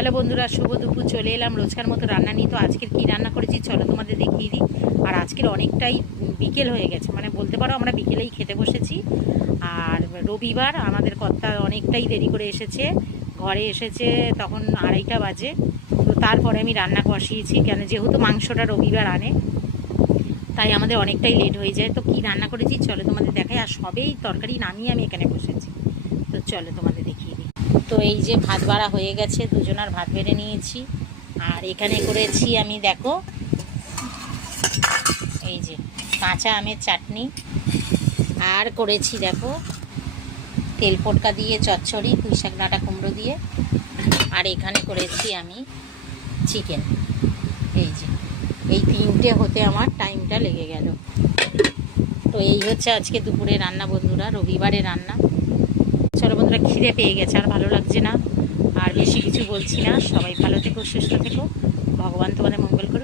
Hello বন্ধুরা, শুভ দুপুর। চলে এলাম রোজকার মতো রান্না নিয়ে। তো আজকের কী রান্না করেছি চলো তোমাদের দেখিয়ে দিই। আর আজকের অনেকটাই বিকেল হয়ে গেছে, মানে বলতে পারো আমরা বিকেলেই খেতে বসেছি। আর রবিবার আমাদের কর্তা অনেকটাই দেরি করে এসেছে, ঘরে এসেছে তখন 2:30 বাজে। তো তারপরে আমি রান্না বসিয়েছি, কেন যেহেতু মাংসটা রবিবার আনে, তাই আমাদের অনেকটাই লেট হয়ে যায়। তো কী রান্না করেছি চলো তোমাদের দেখাই। আর সবেই তরকারি নামিয়ে আমি এখানে বসেছি, তো চলো তোমাদের দেখিয়ে দিই। তো এই যে ভাত বাড়া হয়ে গেছে, দুজনার ভাত বেড়ে নিয়েছি। আর এখানে করেছি আমি, দেখো এই যে কাঁচা আমের চাটনি, আর করেছি দেখো তেল পটকা দিয়ে চচ্চড়ি, পুঁইশাক ডাঁটা কুমড়ো দিয়ে। আর এখানে করেছি আমি চিকেন। এই যে এই তিনটে হতে আমার টাইমটা লেগে গেল। তো এই হচ্ছে আজকে দুপুরে রান্না বন্ধুরা, রবিবারে রান্না। চলো বন্ধুরা, খিদে পেয়ে গেছে, আর ভালো লাগছে না, আর বেশি কিছু বলছি না। সবাই ভালো থেকো, সুস্থ থেকো, ভগবান তোমাদের মঙ্গল করুন।